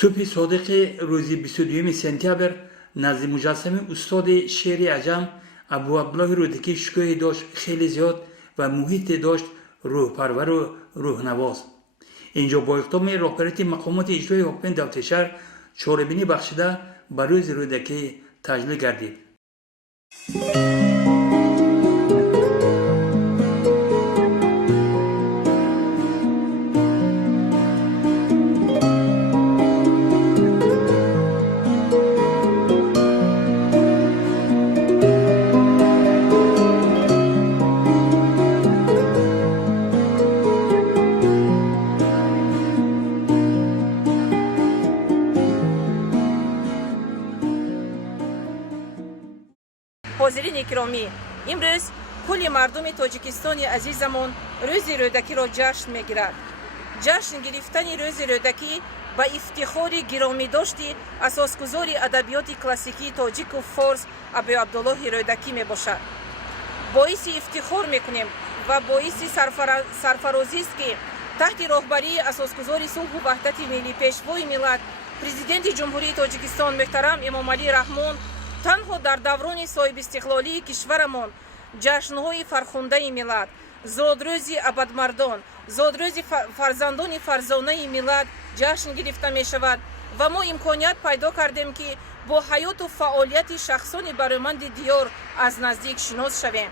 صبح صادق روز 22 سپتامبر نزد مجسمه استاد شعر عجم ابو عبدالله رودکی شکوه داشت خیلی زیاد و محیط داشت روح پرور و روح نواز. اینجا با اقدام رهبری مقامات اجرایی حکومت دولت شهر چهاربینی بخشیده به روز رودکی تجلیل گردید. حاضرین گرامی، امروز کل مردم تاجیکستان عزیزمون روز رودکی را جشن میگیرد. جشن گرفتن روز رودکی با افتخار گرامی داشتی اساسگزار ادبیات کلاسیکی تاجیک و فارس ابو عبدالله رودکی می باشد. باعث افتخار میکنیم و باعث سرفرازی است که تحت رهبری اساسگزار صلح و وحدت ملی پیشوای ملت پرزیدنت جمهوری تاجیکستان محترم امام علی رحمان تنها در دوران صاحب استقلالی کشورمان جشن‌های فرخنده ملت، زادروز ابدمردان، زادروز فرزندان فرزانه ملت جشن گرفته می شود و ما امکانیت پیدا کردیم که با حیات و فعالیت شخصان برومند دیار از نزدیک شناس شویم.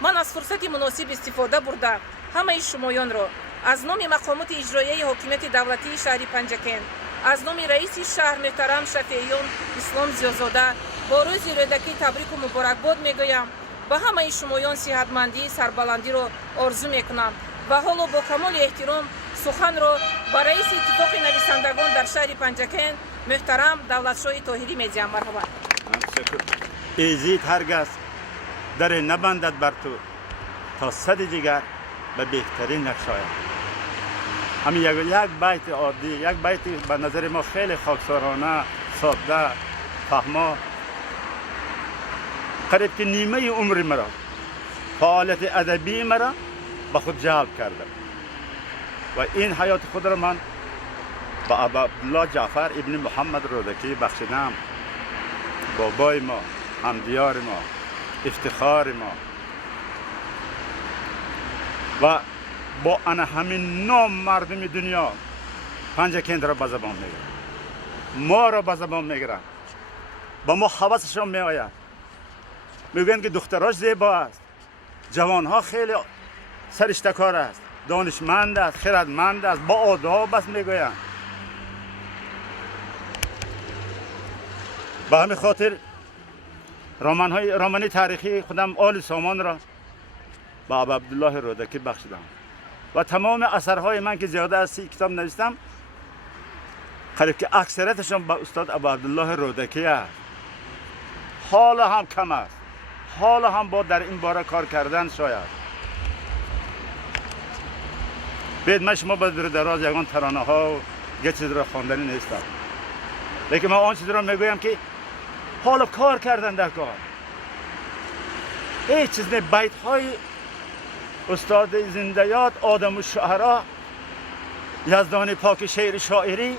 من از فرصت مناسب استفاده برده همه شمایان را از نام مقامات اجرایی حکومت دولتی شهر پنجکن، از نام رئیس شهر محترم شفیعیان اسلام زیازاده با روز رودکی تبریک و مبارکباد میگویم و همه شمایان صحتمندی سربلندی را آرزو میکنم و حالا با کمال احترام سخن را با رئیس اتفاق نویسندگان در شهر پنجکن محترم دولتشاه طاهری میدیم. مرحبا. ایزید هرگز در نبندد بر تو تا صد جگر به بهترین نقشاید. همین یک بیت عادی، یک بیت به نظر ما خیلی خاکسارانه، ساده، فهما، قریب که نیمه عمر مرا فعالیت ادبی مرا به خود جلب کرده و این حیات خود را من با عبدالله جعفر ابن محمد رودکی بخشیدم. بابای ما، همدیار ما، افتخار ما و با آن همین نام مردم دنیا پنجکن را به زبان میگیرن، ما را به زبان میگیرن، با ما حواسشون میآید، میگن که دختراش زیبا است، جوانها خیلی سرشتکار است، دانشمند است، خردمند است، با آداب است میگویند. به همین خاطر رمان تاریخی خودم آل سامان را با ابو عبدالله رودکی بخشیدم و تمام اثرهای من که زیاده از 30 کتاب نوشتم قریب که اکثریتشون با استاد ابو عبدالله رودکی است. حالا هم کم است، حالا هم با در این باره کار کردن شاید. بید من شما با در دراز یگان ترانه ها و یه چیز را خواندنی نیستم، لیکن من آن چیز را میگویم که حالا کار کردن در کار. هیچ چیز نه. بیت های استاد زندیات آدم و شعرا یزدان پاک شعر شاعری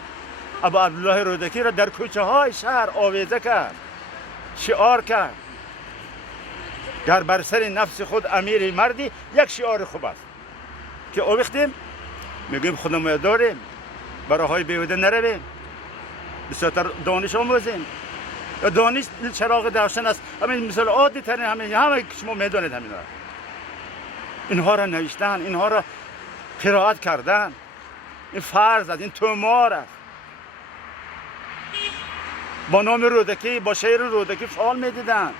ابو عبدالله رودکی را در کوچه های شهر آویزه کرد، شعار کرد. گر بر سر نفس خود امیر مردی، یک شعار خوب است که آویختیم میگیم خودمون داریم، برای های بیهوده نرویم، بسیارتر دانش آموزیم. دانش چراغ درشن است. همین مثال عادی ترین همه شما میدونید همین را. اینها را نوشتن، اینها را قرائت کردن. این فرض است، این تومار است. با نام رودکی، با شعر رودکی فعال میدیدن.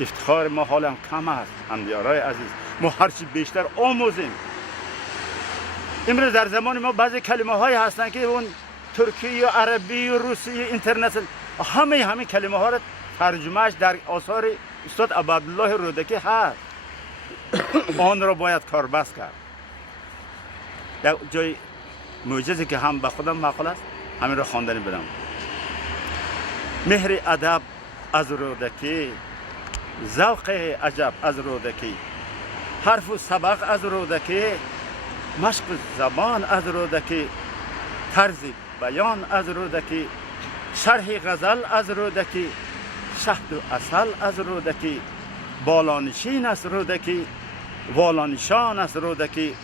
افتخار ما حالا کم است همدیارای عزیز، ما هرچی بیشتر آموزیم. امروز در زمان ما بعضی کلمه های هستن که اون ترکی و عربی و روسی اینترنشنال همه کلمه ها را ترجمهش در آثار استاد ابو عبدالله رودکی هست. آن را باید کاربست کرد. یک جای معجزه که هم به خودم معقول است همین را خواندنی بدم. مهر ادب از رودکی، ذوق عجب از رودکی، حرف و سبق از رودکی، مشق زبان از رودکی، طرز بیان از رودکی، شرح غزل از رودکی، شهد و عسل از رودکی، بالانشین از رودکی، والانشان از رودکی،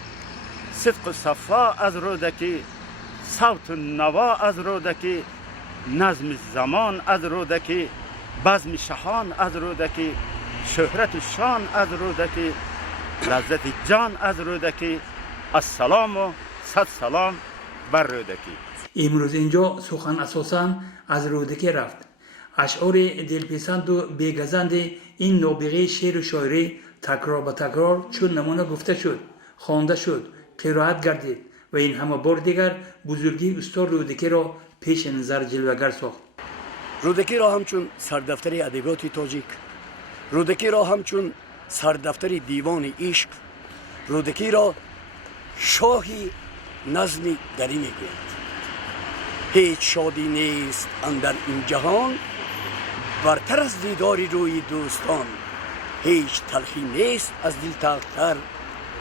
صدق و صفا از رودکی، صوت و نوا از رودکی، نظم زمان از رودکی، بزم شهان از رودکی، شهرت و شان از رودکی، لذت جان از رودکی. السلام و صد سلام بر رودکی. امروز اینجا سخن اساساً از رودکی رفت. اشعار دلپسند و بیگزند این نابغه شعر و شاعری تکرار به تکرار چون نمونه گفته شد، خوانده شد، قرائت گردید و این همه بار دیگر بزرگی استاد رودکی را پیش نظر جلوگر ساخت. رودکی را همچون سردفتر ادبیات تاجیک، رودکی را همچون سردفتر دیوان عشق، رودکی را شاهی نظم دری میگویند. هیچ شادی نیست اندر این جهان برتر از دیداری روی دوستان، هیچ تلخی نیست از دل تلختر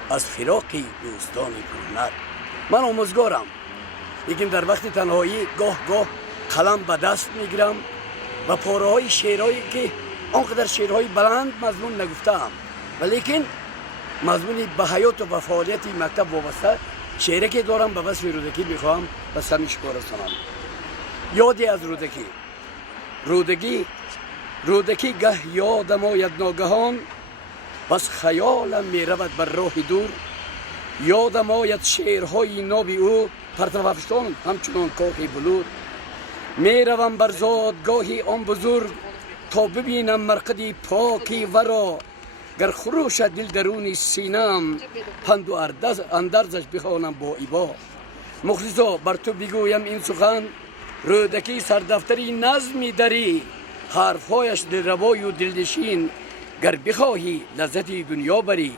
از فراق دوستان پرهنر. من آموزگارم، لیکن در وقت تنهایی گاه قلم به دست میگیرم و پاره های شعرهایی که آنقدر شعرهای بلند مضمون نگفتم ولیکن مضمون به حیات و فعالیت مکتب وابسته شعری که دارم به وصف رودکی میخواهم و سمیش رسانم. یادی از رودکی گه یادم آید ناگهان، بس خیالم میرود بر راه دور، یادم آید شعرهای ناب او پرتو افشان همچنان کاخ بلور. میروم بر زادگاهی آن بزرگ تا ببینم مرقدی پاکی ورا، گر خروش دل درونی سینم پند و اندرزش بخوانم با ایبا. مخلصا بر تو بگویم این سخن، رودکی سردفتری نظمی دری، حرفهایش دلربای و دلنشین، گر بخواهی لذت دنیا بری.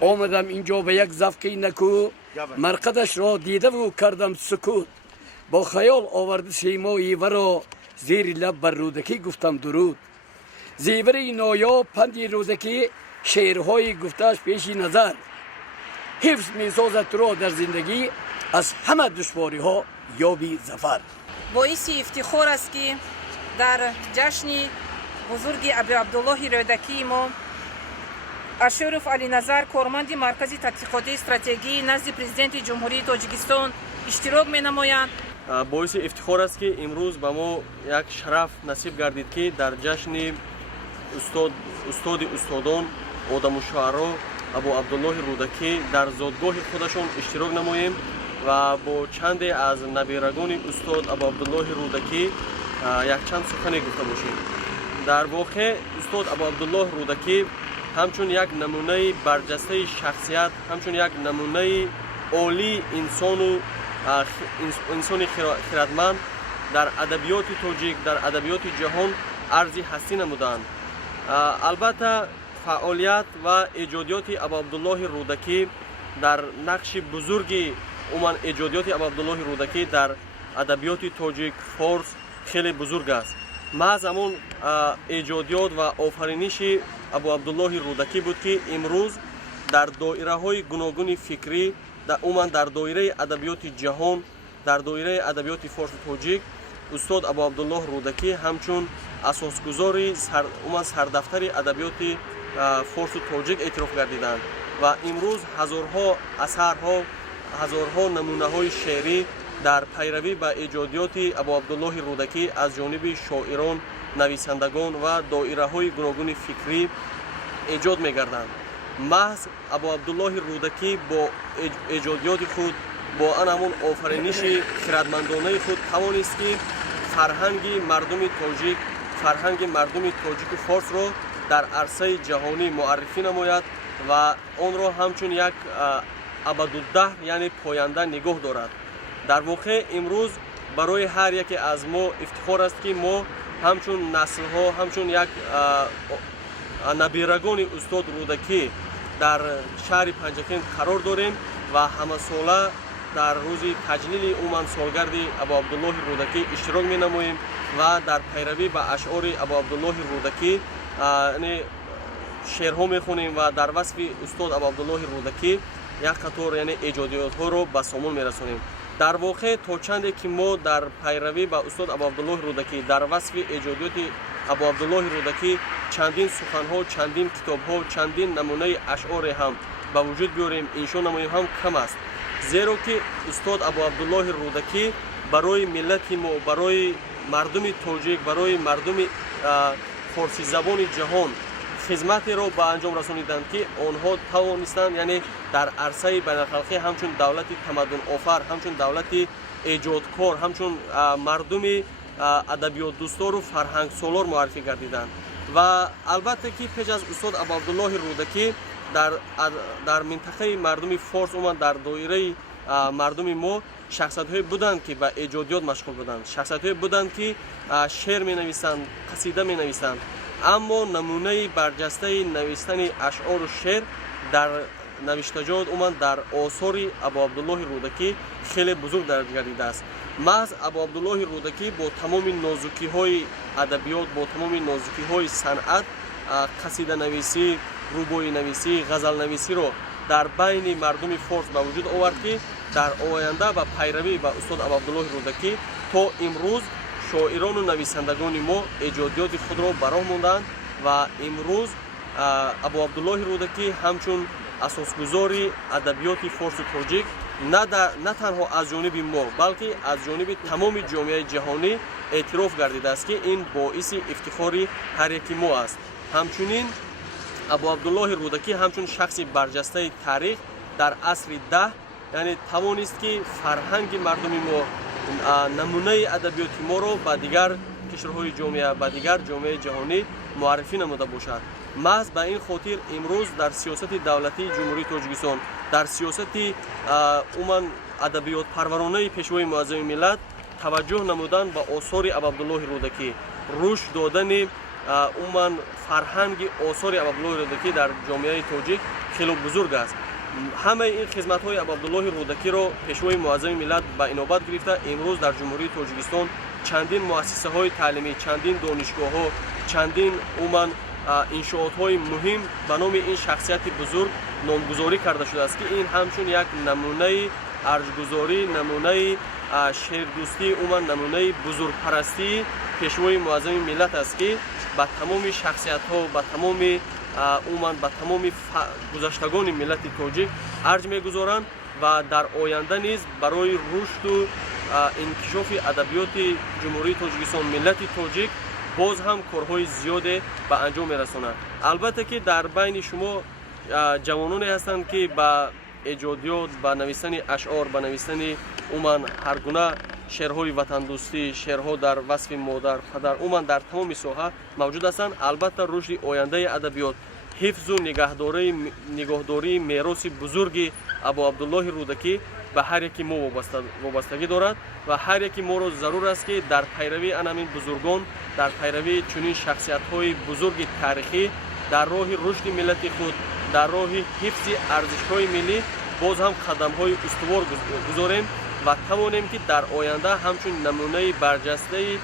آمدم اینجا به یک زفقی نکو، مرقدش را دیده و کردم سکوت، با خیال آورده سیمایی ورا، زیر لب بر رودکی گفتم درود. زیوری نایاب پندی رودکی، شعرهای گفتش پیشی نظر، حفظ می سازد تو را در زندگی، از همه دشواری ها یابی ظفر. باعث افتخار است که در جشن بزرگ ابو عبدالله رودکی ما اشرف علی نظر کارمند مرکز تحقیقات استراتژی نزد پرزیدنت جمهوری تاجیکستان اشتراک می نمایند. باعث افتخار است که امروز به ما یک شرف نصیب گردید که در جشن استادان آدم الشعرا ابو عبدالله رودکی در زادگاه خودشان اشتراک نماییم و با چند از نبیرگان استاد ابو عبدالله رودکی یک چند سخنی گفته باشیم. در واقع استاد ابو عبدالله رودکی همچون یک نمونه برجسته شخصیت، همچون یک نمونه عالی انسان خردمند در ادبیات تاجیک، در ادبیات جهان ارزی هستی نمودند. البته فعالیت و ایجادیات ابو عبدالله رودکی در نقش بزرگی عموما ایجادیات ابو عبدالله رودکی در ادبیات تاجیک فارس خیلی بزرگ است. محض همون ایجادیات و آفرینش ابو عبدالله رودکی بود که امروز در دایره های گوناگون فکری عموما در دایره ادبیات جهان، در دایره ادبیات فارس و تاجیک استاد ابو عبدالله رودکی همچون اساسگذاری سردفتر ادبیات فارس و تاجیک اعتراف گردیدند و امروز هزارها اثرها، هزارها نمونه های شعری در پیروی به ایجادیات ابو عبدالله رودکی از جانب شاعران، نویسندگان و دایره های گوناگون فکری ایجاد می‌گردند. محض ابو عبدالله رودکی با ایجادیات خود، با همون آفرینش خردمندانه خود توانست که فرهنگ مردم تاجیک، فرهنگ مردم تاجیک و فارس را در عرصه جهانی معرفی نماید و آن را همچون یک ابدالدهر یعنی پاینده نگاه دارد. در واقع امروز برای هر یک از ما افتخار است که ما همچون نسل ها، همچون یک نبیرگان استاد رودکی در شهر پنجکین قرار داریم و همه ساله در روز تجلیل عموما سالگرد ابو عبدالله رودکی اشتراک می نماییم و در پیروی به اشعار ابو عبدالله رودکی شعرها می خونیم و در وصف استاد ابو عبدالله رودکی یک قطار یعنی ایجادیات ها رو به سامون می رسونیم. дар воқеъ то чанде ки мо дар пайравӣ ба устод абу абдуллоҳи рӯдакӣ дар васфи эҷодиёти абу абдуллоҳи рӯдакӣ чандин суханҳо, чандин китобҳо, чандин намунаи ашъоре ҳам ба вуҷуд биёрем, иншо намоем, ҳам кам аст. зеро ки устод абу абдуллоҳи рӯдакӣ барои миллати мо, барои мардуми тоҷик, барои мардуми форсизабони ҷаҳон хизматеро ба анҷом расониданд, ки онҳо тавонистанд, яъне дар арсаи байналхалқӣ ҳамчун давлати тамаддунофар, ҳамчун давлати эҷодкор, ҳамчун мардуми адабиётдӯстору фарҳангсолор муаррифӣ гардиданд. ва албатта ки пеш аз устод абу абдуллоҳи рӯдакӣ дар минтақаи мардуми форс, умуман дар доираи мардуми мо шахсиятҳое буданд, ки ба эҷодиёт машғул буданд, шахсиятҳое буданд, ки шеър менависанд, қасида менависанд, аммо намунаи барҷастаи навистани ашъору шеър дар навиштаҷоят умуман дар осори абу абдуллоҳи рӯдакӣ хеле бузург гардидааст. маҳз абу абдуллоҳи рӯдакӣ бо тамоми нозукиҳои адабиёт, бо тамоми нозукиҳои санъат, қасиданависӣ, рӯбоинависӣ, ғазалнависиро дар байни мардуми форс ба вуҷуд овард, ки дар оянда ба пайравӣ ба устод абу абдуллоҳи рӯдакӣ то имрӯз шоирону нависандагони мо эҷодиёти худро ба роҳ мондаанд ва имрӯз абу абдуллоҳи рӯдакӣ ҳамчун асосгузори адабиёти форсу тоҷик на танҳо аз ҷониби мо, балки аз ҷониби тамоми ҷомеаи ҷаҳонӣ эътироф гардидааст, ки ин боиси ифтихори ҳар яки мо аст. ҳамчунин абу абдуллоҳи рӯдакӣ ҳамчун шахси барҷастаи таърих дар асри 10, яъне тавонист, ки фарҳанги мардуми мо, намунаи адабиёти моро ба дигар қишрҳои ҷомеа, ба дигар ҷомеаи ҷаҳонӣ муаррифӣ намуда бошад. маҳз ба ин хотир имрӯз дар сиёсати давлатии ҷумҳурии Тоҷикистон, дар сиёсати умуман адабиётпарваронаи пешвои муаззами миллат таваҷҷӯҳ намудан ба осори абу абдуллоҳи рӯдакӣ, рушд додани умуман фарҳанги осори абу абдуллоҳи рӯдакӣ дар ҷомеаи тоҷик хеле бузург аст. ҳамаи ин хизматҳои абу абдуллоҳи рӯдакиро пешвои муаззами миллат ба инобат гирифта, имрӯз дар ҷумҳурии Тоҷикистон чандин муассисаҳои таълимӣ, чандин донишгоҳҳо, чандин умуман иншоотҳои муҳим ба номи ин шахсияти бузург номгузорӣ карда шудааст, ки ин ҳамчун як намунаи арҷгузорӣ, намунаи шеърдӯстӣ, умуман намунаи бузургпарастии пешвои муаззами миллат аст, ки ба тамоми шахсиятҳо, ба тамоми умуман ба тамоми гузаштагони миллати тоҷик арҷ мегузоранд ва дар оянда низ барои рушду инкишофи адабиёти ҷумҳурии Тоҷикистон, миллати тоҷик боз ҳам корҳои зиёде ба анҷом мерасонад. албатта ки дар байни шумо ҷавононе ҳастанд, ки ба эҷодиёт, ба навистани ашъор, ба навистани умуман ҳар гуна шеърҳои ватандӯстӣ, шеърҳо дар васфи модар, падар, умуман дар тамоми соҳа мавҷуд ҳастанд. албатта рушди ояндаи адабиёт, ҳифзу нигоҳдории мероси бузурги абу абдуллоҳи рӯдакӣ ба ҳар яки мо вобастагӣ дорад ва ҳар яки моро зарур аст, ки дар пайравии анамин бузургон, дар пайравии чунин шахсиятҳои бузурги таърихӣ дар роҳи рушди миллати худ, дар роҳи ҳифзи арзишҳои миллӣ боз ҳам қадамҳои устувор гузорем ва тавонем, ки дар оянда ҳамчун намунаи барҷастаи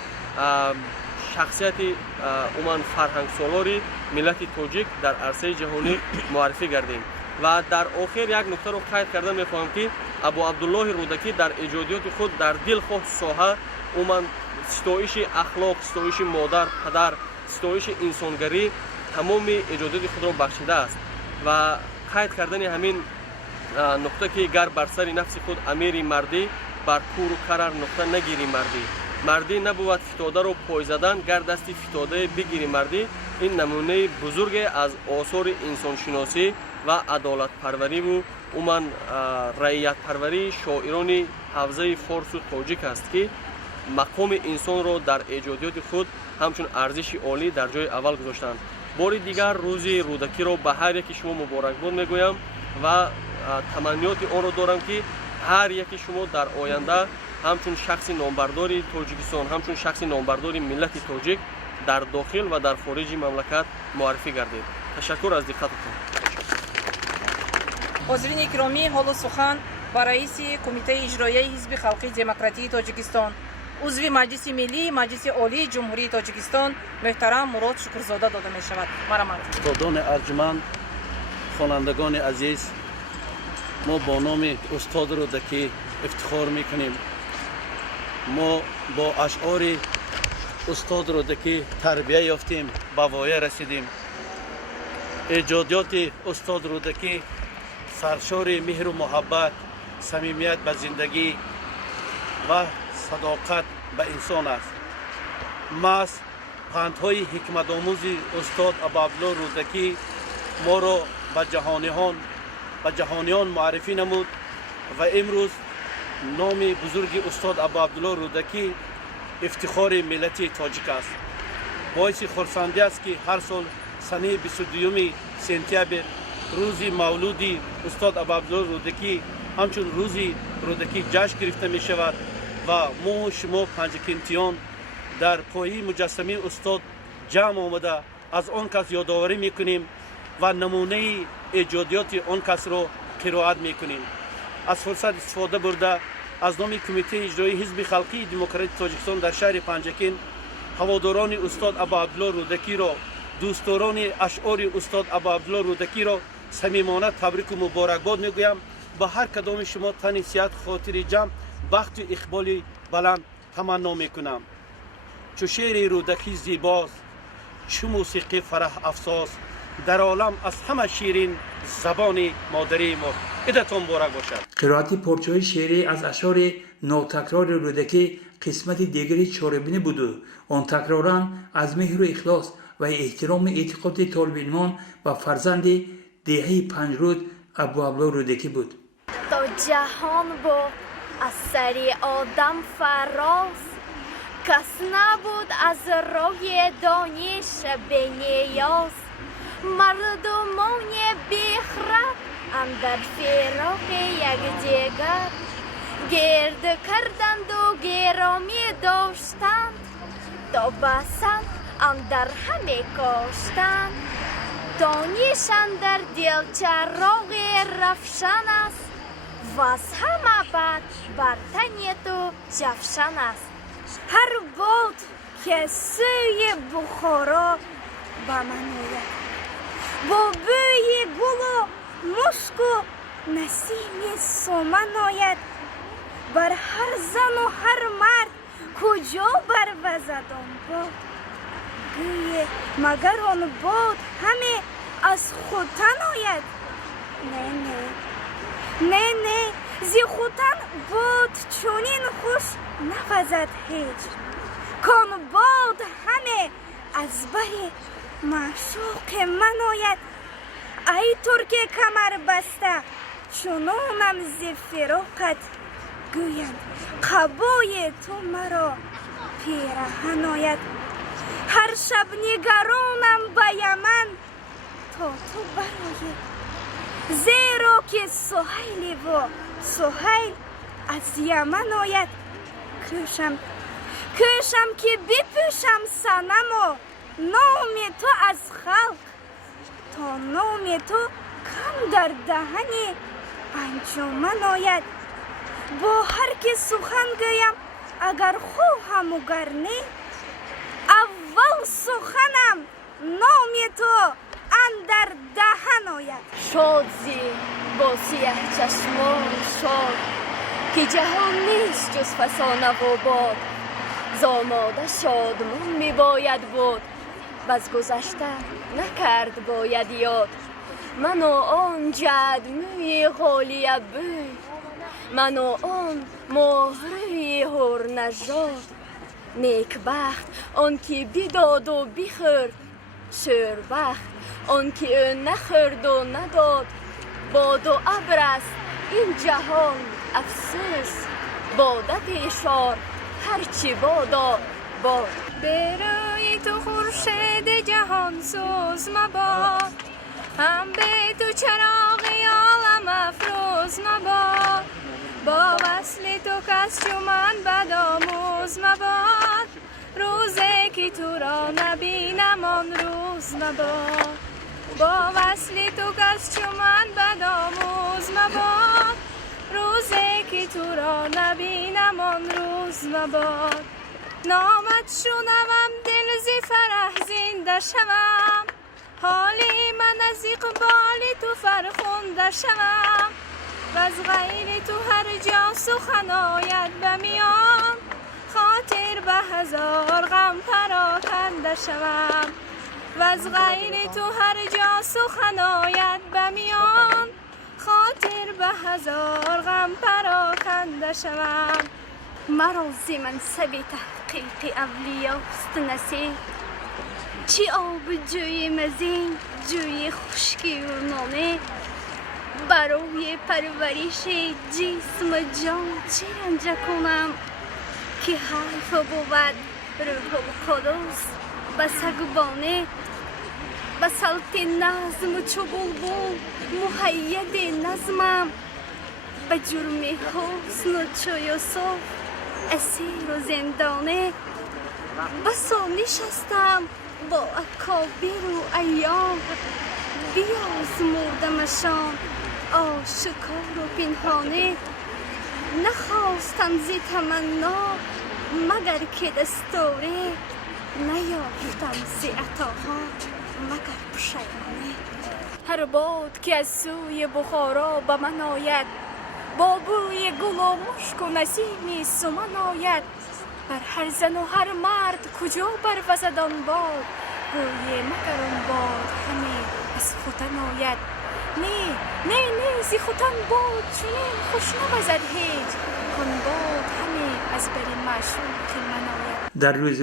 шахсияти умуман фарҳангсолори миллати тоҷик дар арсаи ҷаҳонӣ муаррифӣ гардем. ва дар охир як нуктаро қайд карда мехоҳам, ки абу абдуллоҳи рӯдакӣ дар эҷодиёти худ дар дилхоҳ соҳа умуман ситоиши ахлоқ, ситоиши модар, падар, ситоиши инсонгарӣ тамоми эҷодиёти худро бахшидааст ва қайд кардани ҳамин нуқта, ки гар бар сари нафси худ амири мардӣ, бар куру карар нуқта нагири мардӣ, мардӣ набувад фитодаро пой задан, гар дасти фитодае бигири мардӣ. ин намунаи бузурге аз осори инсоншиносӣ ва адолатпарвариву умуман раиятпарварии шоирони ҳавзаи форсу тоҷик аст, ки мақоми инсонро дар эҷодиёти худ ҳамчун арзиши олӣ дар ҷои аввал гузоштанд. бори дигар рӯзи рӯдакиро ба ҳар яки шумо муборакбод мегӯям ва таманниёти онро дорам, ки ҳар яки шумо дар оянда ҳамчун шахси номбардори Тоҷикистон, ҳамчун шахси номбардори миллати тоҷик дар дохил ва дар хориҷи мамлакат муаррифӣ гардед. ташаккур аз диққататон. ҳозирини киромӣ, ҳолу сухан ба раиси кумитаи иҷроияи ҳизби халқии демократии Тоҷикистон, узви маҷлиси миллии маҷлиси олии ҷумҳурии Тоҷикистон муҳтарам Мурод Шукрзода дода мешавад. марамат. устодони арҷманд, хонандагони азиз, ما با نام استاد رودکی افتخار میکنیم. ما با اشعار استاد رودکی تربیه یافتیم، به وایه رسیدیم. ایجادیات استاد رودکی سرشار مهر و محبت، صمیمیت به زندگی و صداقت به انسان است. محض پندهای حکمت آموز استاد ابوعبدالله رودکی ما را به جهانیان معرفی نمود و امروز نام بزرگ استاد ابوعبدالله رودکی افتخار ملت تاجیک است. باعث خرسندی است که هر سال سنه 22 سپتامبر روزی مولودی استاد ابوعبدالله رودکی همچون روزی رودکی جشن گرفته می شود و ما و شما پنجکنتیان در پای مجسمه استاد جمع آمده از آن کس یادآوری میکنیم و نمونه ایجادیات آن کس را قرائت میکنیم. از فرصت استفاده برده از نام کمیته اجرایی حزب خلقی دموکراتیک تاجیکستان در شهر پنجکن هواداران استاد ابوعبدالله رودکی را، دوستداران اشعار استاد ابوعبدالله رودکی را صمیمانه تبریک و مبارکباد میگویم. به هر کدام شما تن صحت خاطر جمع بخت و اقبال بلند تمنا میکنم. چو شعر رودکی زیباست، چو موسیقی فرح افساس، در عالم از همه شیرین زبان مادری ما. عیدتان مبارک باشد. قرائت پارچه‌های شعری از اشعار ناتکرار رودکی قسمت دیگری چاربینی بود و آن تکرارا از مهر و اخلاص و احترام اعتقاد طالب علمان و فرزند دهه پنجرود ابوعبدالله رودکی بود. تا جهان با از سر آدم فراز، کس نبود از راه دانش به نیاز. مردمان بیخرد اندر فراق یکدیگر، گرد کردند و گرامی داشتند، تا بسند اندر همه کاشتند. دانش اندر دل چراغ رفشن است، و از همه بد بر تن تو جفشن است. هر باد که سوی بخارا به من آید، با بوی گل و مشک و نسیم سمن آید. بر هر زن و هر مرد کجا بروزد آن باد، گوی مگر آن باد همه از خوتن آید. نه زی خوتن باد چونین خوش نوزد هیچ، کان باد همه از بر معشوق من آید. ای ترک کمر بسته چنانم ز فراقت، گویند قبای تو مرا پیرهن آید. هر شب نگرانم به یمن تا تو برآیی، زیرا که سهیلی و سهیل از یمن آید. کوشم که بپوشم صنم و نام تو از خلق، تا نام تو کم در دهن انجمن آید. با هر که سخن گویم اگر خواهم و گر نه، اول سخنم نام تو اندر دهن آید. شاد زی با سیه چشمان شاد، که جهان نیست جز فسانه و باد. زاماده شادمان می باید بود، بز گذشته نکرد باید یاد. من و آن جدموی غالیه بوی، من و آن مهروی هر نژاد. نیکبخت آن که بداد و بخورد، شوربخت آن که او نخورد و نداد. باد و ابر است این جهان افسوس، باده پیشار هرچی بادا باد. به روی تو خورشید جهان سوز مباد، هم به تو چراغ عالم افروز مباد. با وصل تو کس چو من بدآموز مباد، روزی که تو را نبینم آن روز مباد. با وصل تو کس چو من بدآموز مباد، روزی که تو را نبینم آن روز مباد. نامت شنوم دل زی فرح زنده شوم، حالی من از اقبال تو فرخنده شوم. و از غیر تو هر جا سخن آید به میان خاطر به هزار غم پراکنده شوم و از غیر تو هر جا سخن آید به میان خاطر به هزار غم پراکنده شوم مرا ز منصب تحقیق اولیاست نصیب چی آب جویم از این جوی خشکی و نامه برای پرورش جسم و جان چه رنجه کنم که حیف بود روح القدس به سگبانه به سلط نظم چو بلبل مهید نظمم به جرم حسن و چو یوسف اسیر و زندانه بسا نشستم با اکابر و ایام بیازمردمشان آشکار و پنهانه نخواستم ز تمنا مگر که دستوره نیافتم ز عطاها مگر پشیمانه هر باد که از سوی بخارا به من آید با بوی گل و مشک و نسیمی سمن آید بر هر زن و هر مرد کجا بروزد آن باد گوی مگر آن باد همه از ختن آید نه زی ختن باد چنین خوش نوزد هیچ کن باد همه از بر معشوق من آید در روز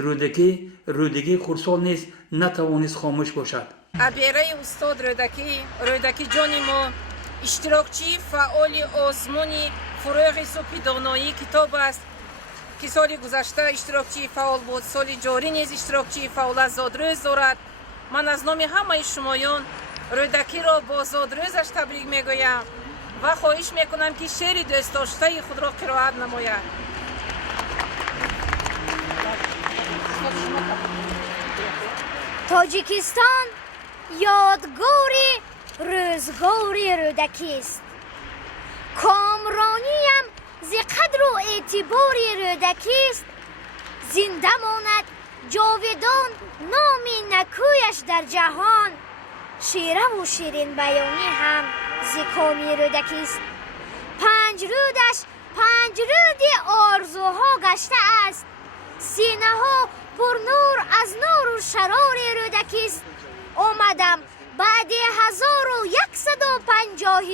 رودکی خرسال نیز نتوانست خاموش باشد. ابیره استاد رودکی جانی ما اشتراکچی فعال آزمونی فروغ صبح دانایی کتاب است که سال گذشته اشتراکچی فعال بود، سال جاری نیز اشتراکچی فعال از زادروز دارد. من از نام همه شمایان رودکی را با زادروزش تبریک میگویم و خواهش میکنم که شعر دوست داشته خود را قرائت نماید. تاجیکستان یادگاری روزگاری رودکی است. کامرانیم ز قدر و اعتباری رودکی است. زنده ماند جاودان نامی نکویش در جهان. شیره و شیرین بیانی هم ز کامی رودکی است. پنج رودش پنج رود آرزوها گشته است. سینه ها پر نور از نور و شرار رودکی است. آمدم بعد 1150 او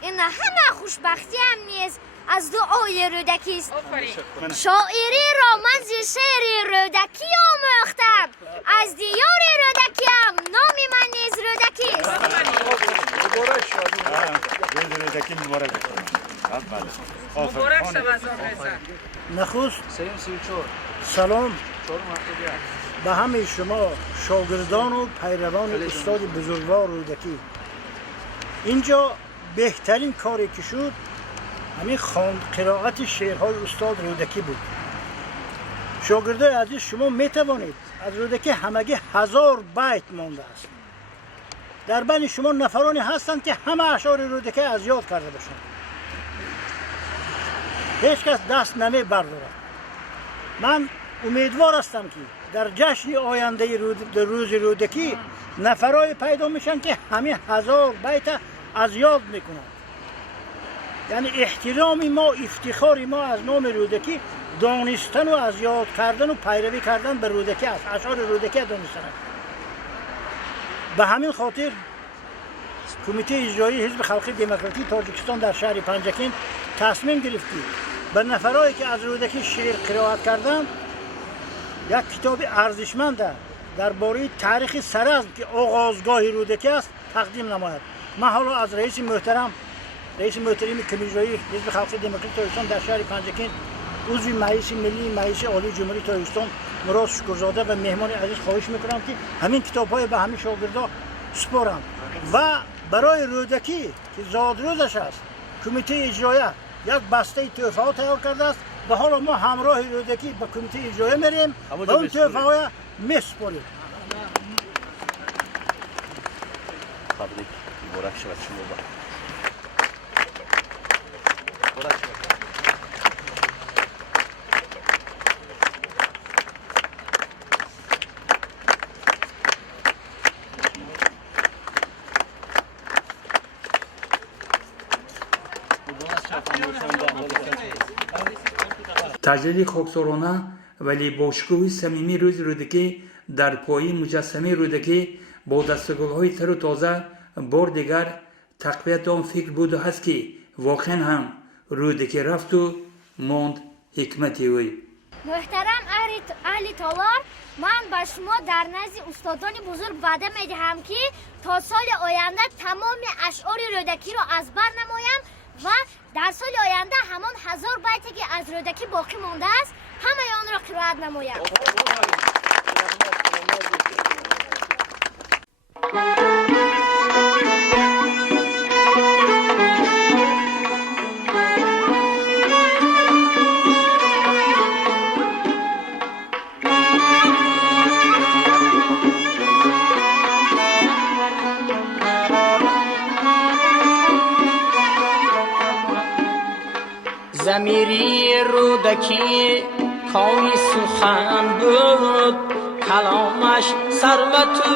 این همه خوشبختی هم نیز از دعای رودکی است. شاعری را من ز شعر رودکی آموختم. از دیار رودکی هم نام من نیز رودکی است. مبارک شود نخست سلام به همه شما شاگردان و پیروان استاد بزرگوار رودکی. اینجا بهترین کاری که شد همین قرائت شعرهای استاد رودکی بود. شاگردای عزیز شما می توانید از رودکی همگی 1000 بیت مانده است. در بین شما نفرانی هستند که همه اشعار رودکی از یاد کرده باشند. هیچ کس دست نمی بردارد. من امیدوار هستم که در جشن آینده روز رودکی نفرای پیدا میشن که همین 1000 بیت از یاد میکنند. یعنی احترام ما، افتخار ما از نام رودکی دانستن و از یاد کردن و پیروی کردن به رودکی است. اشعار رودکی دانستن. به همین خاطر کمیته اجرایی حزب خلق دموکراتی تاجیکستان در شهر پنجکین تصمیم گرفت که به نفرایی که از رودکی شعر قرائت کردند یک کتاب ارزشمند درباره تاریخ سرعزم که آغازگاه رودکی است تقدیم نماید. من حالا از رئیس محترم کمیته اجرایی حزب خلق دموکراتی تاجیکستان در شهر پنجکین، عضو مجلس ملی مجلس عالی جمهوری تاجیکستان مراد شکرزاده و مهمان عزیز خواهش میکنم که همین کتاب‌های به همین شاگردان سپارم و برای رودکی که زادروزش است کمیته اجرایی یک بسته تحفه تیار کرده است و حالا ما همراه رودکی به کمیته اجرایی میریم و اون تحفه های میسپاریم. تبریک مبارک شود شما. تجلیل خاکسارانه ولی با شکوه صمیمی روز رودکی در پای مجسمه رودکی با دستگل‌های تر و تازه بار دیگر تقویت آن فکر بود و هست که واقعا هم رودکی رفت و ماند حکمتی وی. محترم اهل تالار، من به شما در نزد استادان بزرگ وعده میدهم که تا سال آینده تمام اشعار رودکی را از بر نمایم و در سال آینده همان 1000 بیتی که از رودکی باقی مانده است همه آن را قرائت نمایم. زمیری رودکی کاوی سخن بود، کلامش ثروت و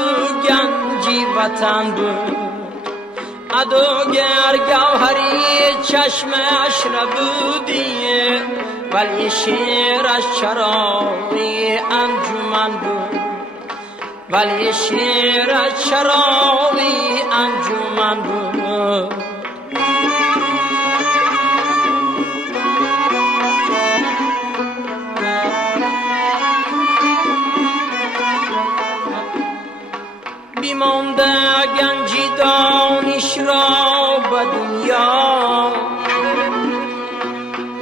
گنجی وطن بود. ادوگر گوهری چشمش ربودی، ولی شعرش چراغی انجمن بود. ولی شعرش چراغی انجمن بود. بیمانده گنجی دانش را به دنیا،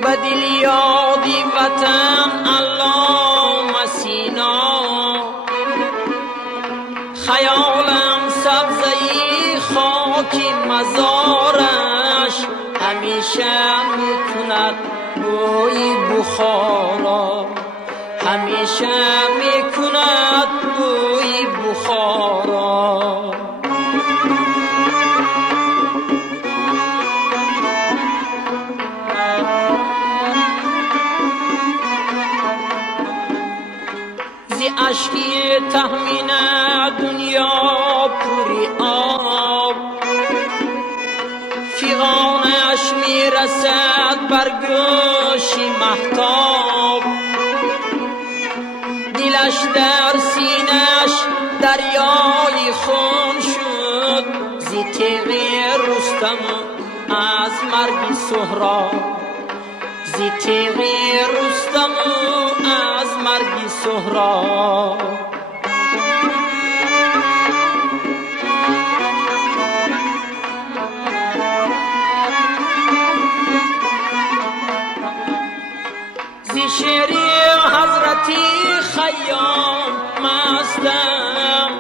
به دل یادی وطن علامه سینا. خیالم سبزه‌ی خاکی مزارش، همیشه میکند بوی بخارا. همیشه میکند بوی بخارا. زی عشقی تهمین دنیا پوری آب، فیغانش میرسد بر گوشی مهتاب. دلش در سینش دریای خون شد، زی تیغ رستم از مرگ سهراب. زی تیغ رستم از مرگ سهراب. زی شعری حضرتی خیام مستم،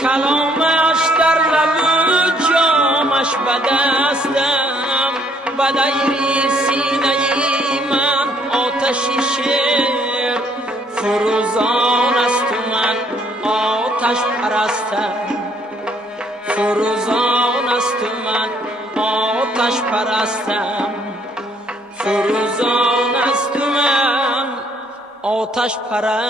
کلامش در لب جامش به دستم. به دیر سینه من آتشی شعر فروزان است و من آتش پرستم. فروزان است و من آتش پرستم. فروزان است و من آتش پرستم.